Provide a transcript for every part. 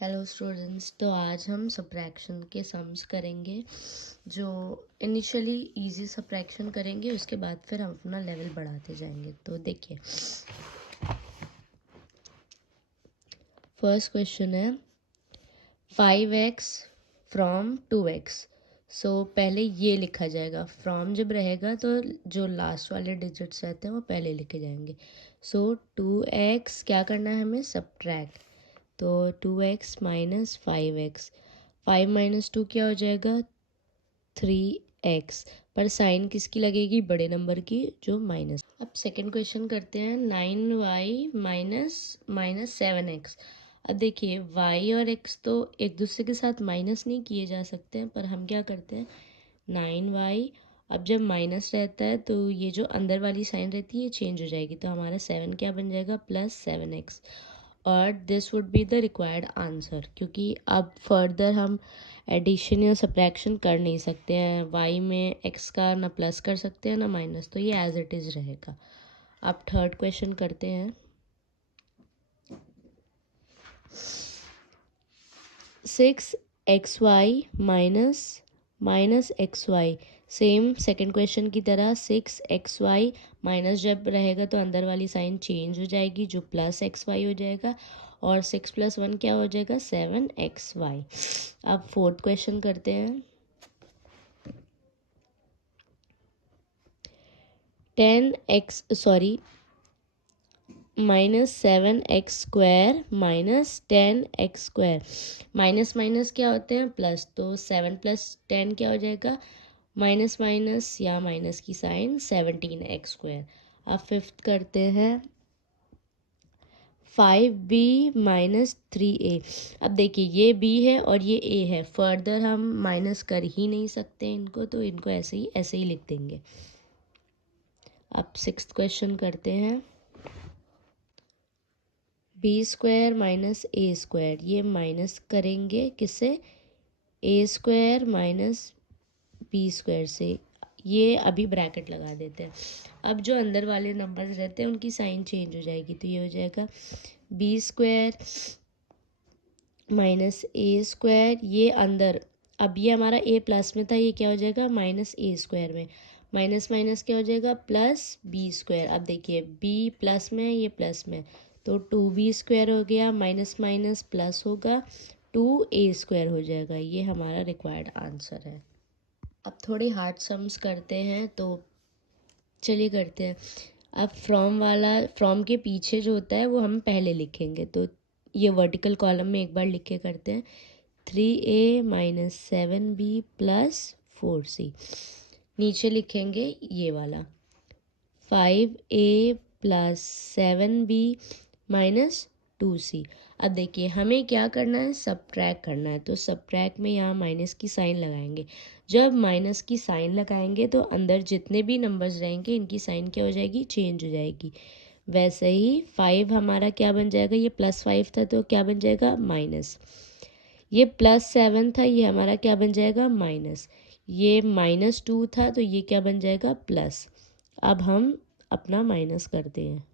Hello students, तो आज हम सब्ट्रैक्शन के सम्स करेंगे। जो इनिशियली इजी सब्ट्रैक्शन करेंगे, उसके बाद फिर हम अपना लेवल बढ़ाते जाएंगे। तो देखिए, फर्स्ट क्वेश्चन है 5x फ्रॉम 2x। सो पहले ये लिखा जाएगा। फ्रॉम जब रहेगा तो जो लास्ट वाले डिजिट्स रहते हैं वो पहले लिखे जाएंगे। सो 2x क्या करना है हमें, सब्ट्रैक्ट। तो 2x माइनस 5x, 5 माइनस 2 क्या हो जाएगा, 3x। पर साइन किसकी लगेगी, बड़े नंबर की, जो माइनस। अब सेकंड क्वेश्चन करते हैं 9y माइनस माइनस 7x। अब देखिए y और x तो एक दूसरे के साथ माइनस नहीं किए जा सकते हैं, पर हम क्या करते हैं 9y। अब जब माइनस रहता है तो ये जो अंदर वाली साइन रहती है ये चेंज हो जाएगी, तो हमारा 7 क्या बन जाएगा, +7x। और this would be the required answer, क्योंकि अब फर्दर हम एडिशन या सब्ट्रैक्शन कर नहीं सकते हैं। y में x का ना प्लस कर सकते हैं ना माइनस, तो ये एज इट इज़ रहेगा। अब थर्ड क्वेश्चन करते हैं 6xy minus minus XY। Same second question की तरह 6xy माइनस जब रहेगा तो अंदर वाली साइन चेंज हो जाएगी, जो +xy हो जाएगा। और 6 + 1 क्या हो जाएगा, 7xy। अब फोर्थ क्वेश्चन करते हैं -7x² minus 10x²। Minus minus क्या होते हैं, प्लस। तो 7 + 10 क्या हो जाएगा, माइनस माइनस या माइनस की साइन 17x²। अब फिफ्थ करते हैं 5b माइनस 3a। अब देखिए ये b है और ये a है, फर्दर हम माइनस कर ही नहीं सकते इनको, तो इनको ऐसे ही लिख देंगे। अब सिक्स्थ क्वेश्चन करते हैं b² माइनस a²। ये माइनस करेंगे किससे, a² माइनस b² से। ये अभी ब्रैकेट लगा देते हैं। अब जो अंदर वाले नंबर्स रहते हैं उनकी साइन चेंज हो जाएगी, तो ये हो जाएगा b² माइनस a²। ये अंदर, अब ये हमारा a प्लस में था, ये क्या हो जाएगा, -a² में। माइनस माइनस क्या हो जाएगा, +b²। अब देखिए b प्लस में है, ये प्लस में, तो 2b² हो गया, माइनस माइनस प्लस होगा, 2a² हो जाएगा। ये हमारा रिक्वायर्ड आंसर है। अब थोड़े हार्ड सम्स करते हैं, तो चलिए करते हैं। अब फ्रॉम के पीछे जो होता है वो हम पहले लिखेंगे, तो ये वर्टिकल कॉलम में एक बार लिख के करते हैं। 3a minus 7b plus 4c। नीचे लिखेंगे ये वाला 5a plus 7b minus 2c। अब देखिए हमें क्या करना है, सब्ट्रैक्ट करना है, तो सब्ट्रैक्ट में यहाँ माइनस की साइन लगाएंगे। जब माइनस की साइन लगाएंगे तो अंदर जितने भी नंबर्स रहेंगे इनकी साइन क्या हो जाएगी, चेंज हो जाएगी। वैसे ही 5 हमारा क्या बन जाएगा, ये +5 था तो क्या बन जाएगा, माइनस। ये +7 था, ये हमारा क्या बन जाएगा, माइनस। ये -2 था तो ये क्या बन जाएगा, प्लस। अब हम अपना माइनस करते हैं।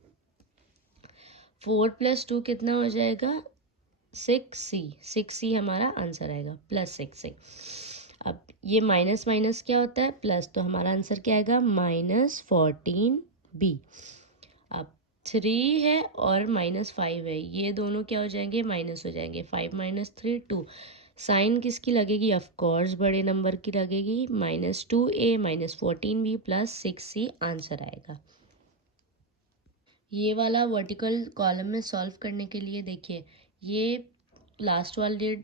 4 + 2 कितना हो जाएगा, 6c। 6c हमारा आंसर आएगा, +6c। अब ये माइनस माइनस क्या होता है, प्लस, तो हमारा आंसर क्या आएगा, -14b। अब 3 है और -5 है, ये दोनों क्या हो जाएंगे, माइनस हो जाएंगे। 5 माइनस 3 2। साइन किसकी लगेगी, ऑफ कोर्स बड़े नंबर की लगेगी, -2a minus 14b plus 6c answer आएगा। ये वाला वर्टिकल कॉलम में सॉल्व करने के लिए देखिए, ये लास्ट वाले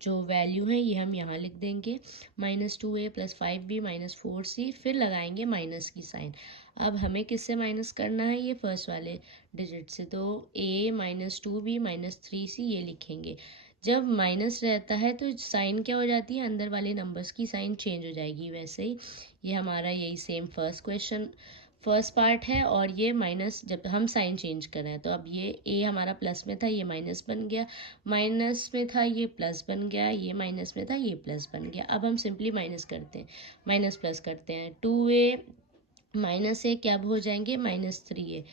जो वैल्यू है ये हम यहाँ लिख देंगे, -2a plus 5b minus 4c, फिर लगाएंगे माइनस की साइन। अब हमें किससे माइनस करना है, ये फर्स्ट वाले डिजिट से, तो a minus 2b minus 3c ये लिखेंगे। जब माइनस रहता है तो साइन क्या हो जाती है, अंदर वाले नंबर्स की साइन चेंज हो जाएगी। वैसे ही ये हमारा यही सेम फर्स्ट पार्ट है, और ये माइनस जब हम साइन चेंज कर रहे हैं, तो अब ये a हमारा प्लस में था, ये माइनस बन गया, माइनस में था ये प्लस बन गया, ये माइनस में था ये प्लस बन गया। अब हम सिंपली माइनस करते हैं, माइनस प्लस करते हैं। 2a माइनस a क्या हो जाएंगे, -3a।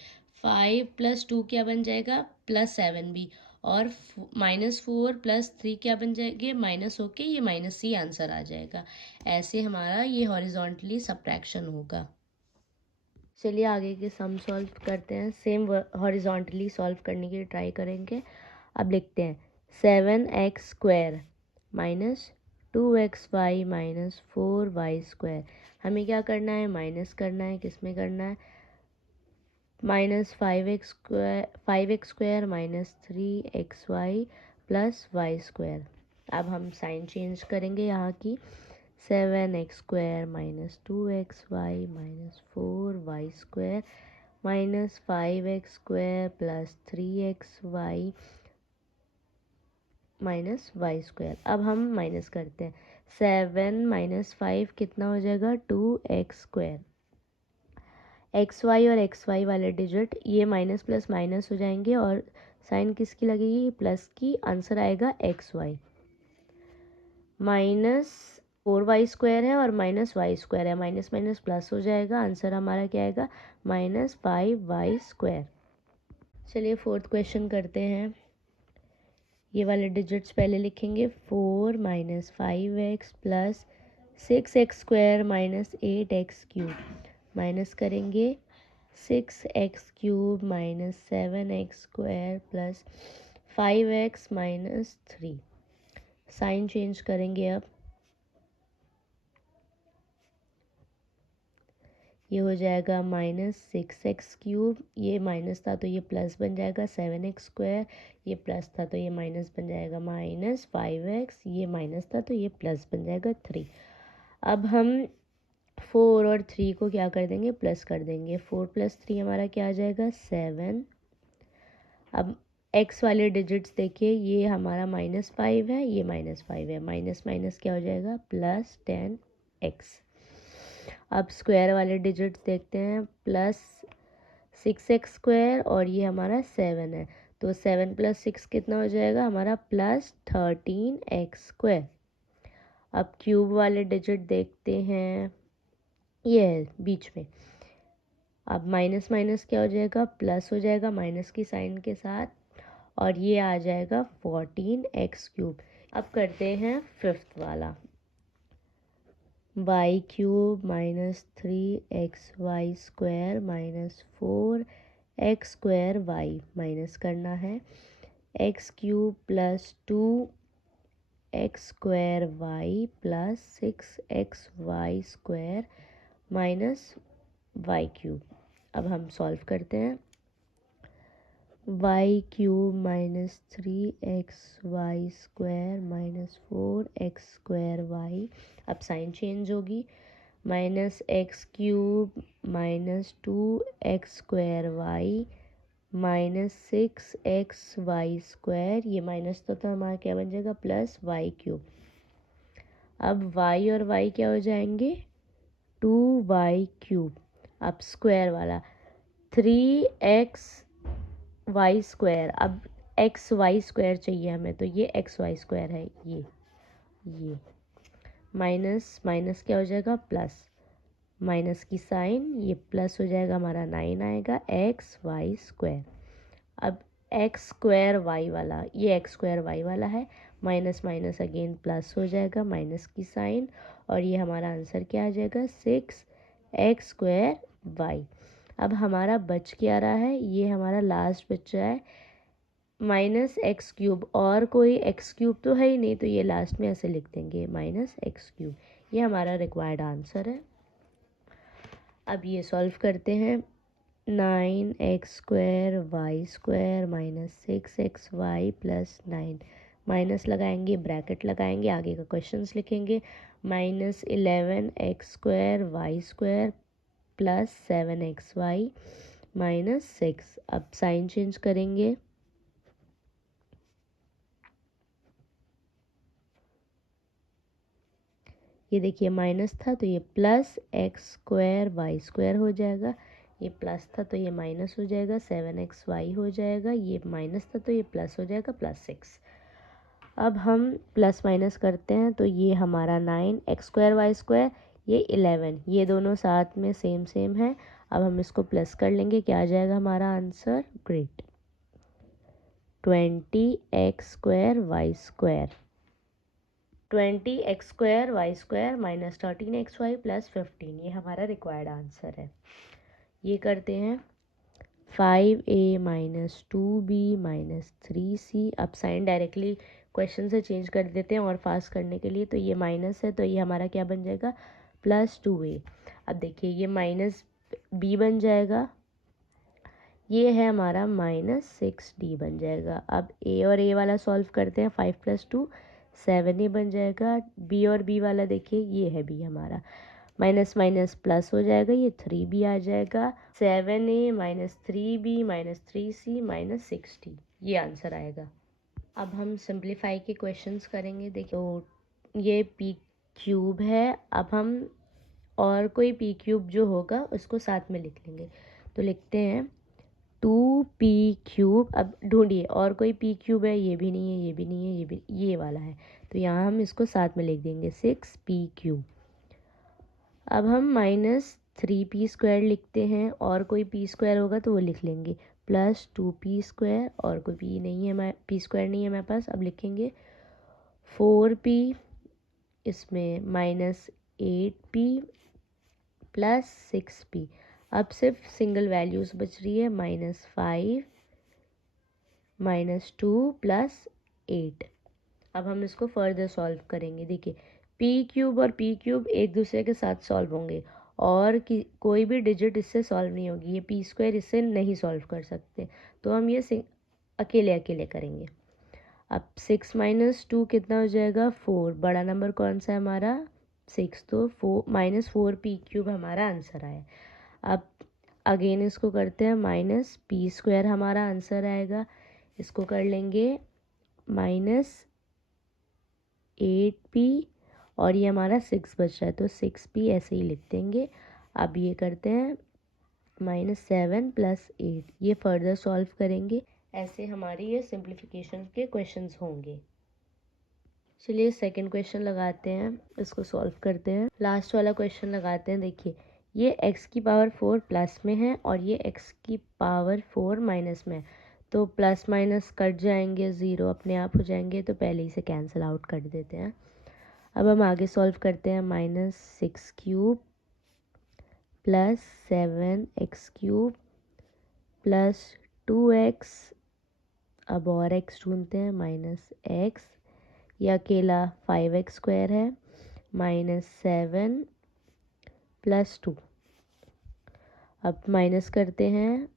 5 + 2 क्या बन जाएगा, +7b। और -4 + 3 क्या बन जाएंगे, माइनस होके ये -c आंसर आ जाएगा। ऐसे हमारा ये हॉरिजॉन्टली सब्ट्रैक्शन होगा। चलिए आगे के सम सॉल्व करते हैं। सेम हॉरिजॉन्टली सॉल्व करने की ट्राई करेंगे। अब लिखते हैं 7x² - 2xy - 4y²। हमें क्या करना है, माइनस करना है। किस में करना है, -5x² - 3xy + y²। अब हम साइन चेंज करेंगे यहाँ की। 7x² - 2xy - 4y² - 5x² + 3xy - y²। अब हम माइनस करते हैं। 7 - 5 कितना हो जाएगा, 2x²। एक्स वाई और एक्स वाई वाले डिजिट ये माइनस प्लस माइनस हो जाएंगे और साइन किसकी लगेगी, प्लस की। आंसर आएगा एक्स वाई। -4y² है और -y² है, माइनस माइनस प्लस हो जाएगा। आंसर हमारा क्या आएगा, -5y²। चलिए फोर्थ क्वेश्चन करते हैं। ये वाले डिजिट्स पहले लिखेंगे। 4 - 5x + 6x² - 8x³ माइनस करेंगे। 6x³ - 7x² + 5x - 3। Sign change करेंगे। अब ये हो जाएगा -6x³, ये माइनस था तो ये प्लस बन जाएगा। 7x², ये प्लस था तो ये माइनस बन जाएगा। -5x, ये माइनस था तो ये प्लस बन जाएगा 3। अब हम 4 और 3 को क्या कर देंगे, प्लस कर देंगे। 4 + 3 हमारा क्या आ जाएगा, 7। अब x वाले डिजिट्स देखिए, ये हमारा -5 है, ये -5 है। माइनस माइनस क्या हो जाएगा, +10x। अब स्क्वायर वाले डिजिट्स देखते हैं। +6x² और ये हमारा 7 है, तो 7 + 6 कितना हो जाएगा हमारा, +13x²। अब क्यूब वाले डिजिट देखते हैं, ये है बीच में। अब माइनस माइनस क्या हो जाएगा, प्लस हो जाएगा माइनस की साइन के साथ, और ये आ जाएगा 14x³। अब करते हैं फिफ्थ वाला। y³ - 3xy² - 4x²y माइनस करना है। x³ + 2x² + 6xy² - y³। अब हम सॉल्व करते हैं। y³ - 3xy² - 4x²y। अब साइन चेंज होगी। -x³ - 2x²y - 6xy², ये माइनस तो हमारा क्या बन जाएगा, +y³। अब y और y क्या हो जाएंगे, 2y³। अब स्क्वायर वाला 3xy²। अब xy² चाहिए हमें, तो ये xy² है। ये माइनस माइनस क्या हो जाएगा, प्लस। माइनस की साइन, ये प्लस हो जाएगा हमारा, 9 आएगा, xy²। अब x²y वाला, ये x²y वाला है। माइनस माइनस अगेन प्लस हो जाएगा, माइनस की साइन, और ये हमारा आंसर क्या आ जाएगा, 6x²y। अब हमारा बच क्या रहा है, ये हमारा लास्ट बच रहा है -x³। और कोई x³ तो है ही नहीं, तो ये लास्ट में ऐसे लिख देंगे -x³। ये हमारा रिक्वायर्ड आंसर है। अब ये सॉल्व करते हैं। 9x² y² - 6xy + 9 माइनस लगाएंगे, ब्रैकेट लगाएंगे, आगे का क्वेश्चंस लिखेंगे। -11x² y² + 7xy - 6। अब साइन चेंज करेंगे। ये देखिए माइनस था तो ये +x² y² हो जाएगा। ये प्लस था तो ये माइनस हो जाएगा, 7xy हो जाएगा। ये माइनस था तो ये प्लस हो जाएगा, +6। अब हम प्लस माइनस करते हैं, तो ये हमारा 9x² y², ये 11, ये दोनों साथ में सेम सेम है। अब हम इसको प्लस कर लेंगे, क्या आ जाएगा हमारा answer, great. 20x² 20x² minus 13xy plus 15, ये हमारा रिक्वायर्ड आंसर है। ये करते हैं 5a minus 2b minus 3c। अब साइन डायरेक्टली क्वेश्चन से चेंज कर देते हैं और फास्ट करने के लिए, तो ये माइनस है तो ये हमारा क्या बन जाएगा, प्लस 2a। अब देखिए ये माइनस b बन जाएगा, ये है हमारा माइनस 6d बन जाएगा। अब a और a वाला सॉल्व करते हैं, 5 + 2 7a बन जाएगा। b और b वाला देखिए, ये है b हमारा, माइनस माइनस प्लस हो जाएगा, ये 3b आ जाएगा। 7a minus 3b minus 3c minus 6d, ये आंसर आएगा। अब हम सिंप्लीफाई के क्वेश्चंस करेंगे। देखिए तो ये p³ है, अब हम और कोई p³ जो होगा उसको साथ में लिख लेंगे। तो लिखते हैं 2p³। अब ढूंढिए और कोई p³ है, ये भी नहीं है, ये भी नहीं है, ये वाला है, तो यहाँ हम इसको साथ में लिख देंगे 6p³। अब हम माइनस 3p² लिखते हैं, और कोई p² होगा तो वो लिख लेंगे, प्लस 2p², और कोई p नहीं है, हमारे p² नहीं है हमारे पास। अब लिखेंगे 4p, इसमें माइनस 8p प्लस 6p। अब सिर्फ सिंगल वैल्यूज़ बच रही है, -5 -2 प्लस 8। अब हम इसको फर्दर सॉल्व करेंगे। देखिए p³ और p³ एक दूसरे के साथ सॉल्व होंगे, और कोई भी डिजिट इससे सॉल्व नहीं होगी। ये p² इससे नहीं सॉल्व कर सकते, तो हम ये अकेले अकेले करेंगे। अब 6 - 2 कितना हो जाएगा, 4। बड़ा नंबर कौन सा है हमारा, 6, तो -4p³ हमारा आंसर आया। अब अगेन इसको करते हैं, -p² हमारा आंसर आएगा। इसको कर लेंगे -8p, और ये हमारा 6 बच रहा है, तो 6p ऐसे ही लिख देंगे। अब ये करते हैं -7 + 8, ये फर्दर सॉल्व करेंगे। ऐसे हमारी ये सिंप्लीफिकेशन के क्वेश्चंस होंगे। चलिए सेकंड क्वेश्चन लगाते हैं, इसको सॉल्व करते हैं। लास्ट वाला क्वेश्चन लगाते हैं। देखिए ये x⁴ प्लस में है, और ये x⁴ माइनस में है, तो प्लस माइनस कट जाएंगे, ज़ीरो अपने आप हो जाएंगे, तो पहले ही से कैंसिल आउट कर देते हैं। अब हम आगे सॉल्व करते हैं, -6³ प्लस 7x³ प्लस 2x। अब और x ढूंढते हैं, -x, यह अकेला 5x² है, -7 प्लस 2। अब माइनस करते हैं,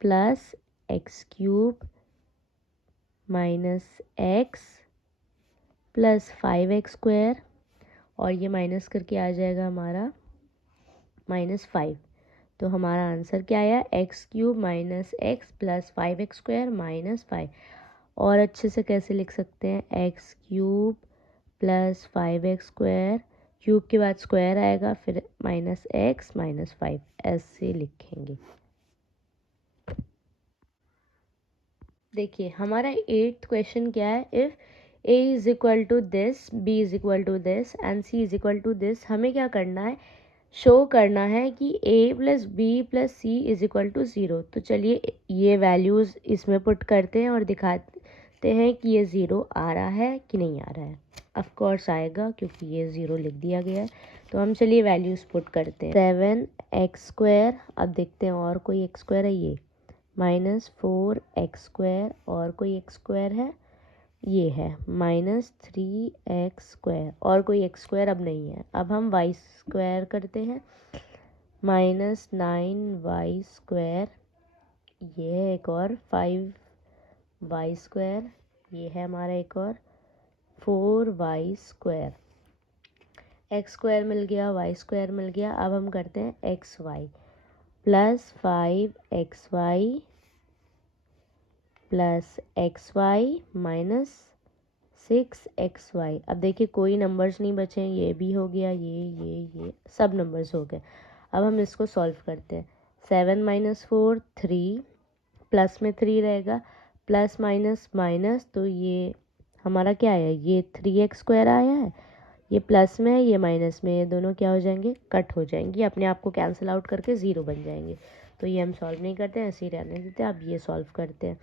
plus x³ minus x plus 5x², और ये माइनस करके आ जाएगा हमारा -5। तो हमारा आंसर क्या आया, x³ minus x plus 5x² minus 5। और अच्छे से कैसे लिख सकते हैं, x³ प्लस 5x², क्यूब के बाद स्क्वायर आएगा, फिर -x -5, ऐसे लिखेंगे। देखिए हमारा 8th क्वेश्चन क्या है, if a = this, b = this and c = this. हमें क्या करना है, शो करना है कि a + b + c = 0। तो चलिए ये वैल्यूज़ इसमें पुट करते हैं और दिखाते हैं कि ये 0 आ रहा है कि नहीं आ रहा है। ऑफ कोर्स आएगा, क्योंकि ये 0 लिख दिया गया है। तो हम चलिए वैल्यूज़ पुट करते हैं, 7x²। अब देखते हैं और कोई x² है, ये -4x², और कोई x² है, ये है -3x², और कोई x² अब नहीं है। अब हम y² करते हैं, -9y², ये है एक और 5y², ये है हमारा एक और 4y²। x² मिल गया, y² मिल गया। अब हम करते हैं xy, plus 5xy plus xy minus 6xy। अब देखिए कोई नंबर्स नहीं बचे हैं, ये भी हो गया, ये सब नंबर्स हो गए। अब हम इसको सॉल्व करते हैं, 7 - 4 3, प्लस में 3 रहेगा, प्लस माइनस माइनस, तो ये हमारा क्या आया, ये 3x² आया है, ये प्लस में है, ये माइनस में, ये दोनों क्या हो जाएंगे, कट हो जाएंगे, अपने आप को कैंसिल आउट करके 0 बन जाएंगे। तो ये हम सॉल्व नहीं करते हैं, ऐसे ही रहने देते हैं। अब ये सॉल्व करते हैं,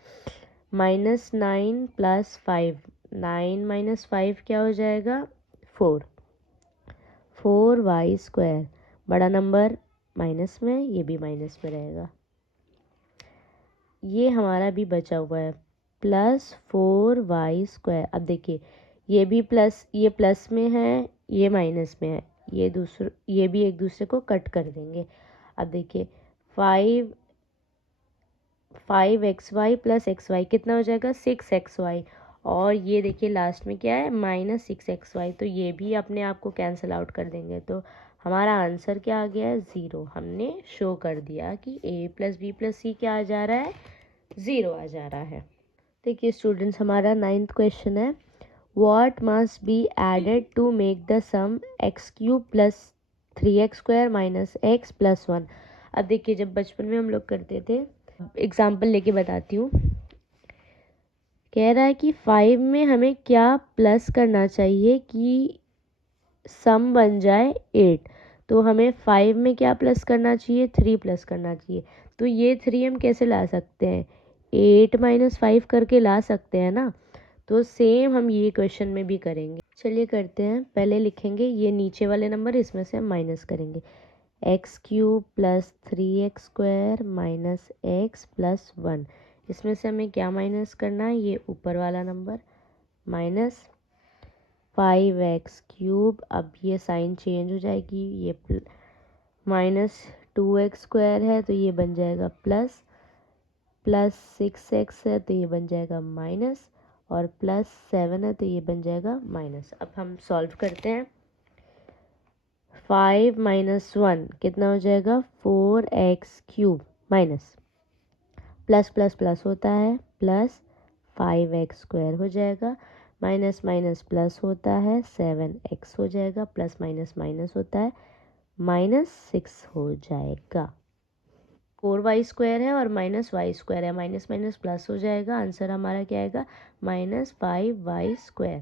-9 + 5, 9 - 5 क्या हो जाएगा 4, 4y²। बड़ा नंबर माइनस में, ये भी माइनस में रहेगा। ये हमारा भी बचा हुआ है +4y²। अब देखिए ये भी प्लस, ये प्लस में है, ये माइनस में है, ये भी एक दूसरे को कट कर देंगे। अब देखिए 5xy + xy कितना हो जाएगा 6xy, और ये देखिए लास्ट में क्या है -6xy, तो ये भी अपने आप को कैंसिल आउट कर देंगे। तो हमारा आंसर क्या आ गया है 0। हमने शो कर दिया कि a + b + c क्या आ जा रहा है 0 आ जा रहा है। देखिए स्टूडेंट्स, हमारा 9th क्वेश्चन है, what must be added to make the sum x³ + 3x² - x + 1। अब देखिए जब बचपन में हम लोग करते थे, एग्जाम्पल लेके बताती हूँ। कह रहा है कि 5 में हमें क्या प्लस करना चाहिए कि सम बन जाए 8। तो हमें 5 में क्या प्लस करना चाहिए 3 प्लस करना चाहिए। तो ये 3 हम कैसे ला सकते हैं 8 - 5 करके ला सकते हैं ना। तो सेम हम ये क्वेश्चन में भी करेंगे। चलिए करते हैं। पहले लिखेंगे ये नीचे वाले नंबर, इसमें से हम माइनस करेंगे x³ + 3x² - x + 1। इसमें से हमें क्या माइनस करना है ये ऊपर वाला नंबर -5x³। अब ये साइन चेंज हो जाएगी, ये -2x² है तो ये बन जाएगा +6x है तो ये बन जाएगा माइनस, और +7 है तो ये बन जाएगा माइनस। अब हम सॉल्व करते हैं। 5 - 1 कितना हो जाएगा 4x³ minus plus plus plus होता है +5x² हो जाएगा, माइनस माइनस प्लस होता है 7x हो जाएगा, प्लस माइनस माइनस होता है -6 हो जाएगा। 4y² है और -y² है, माइनस माइनस प्लस हो जाएगा, आंसर हमारा क्या आएगा -5y²।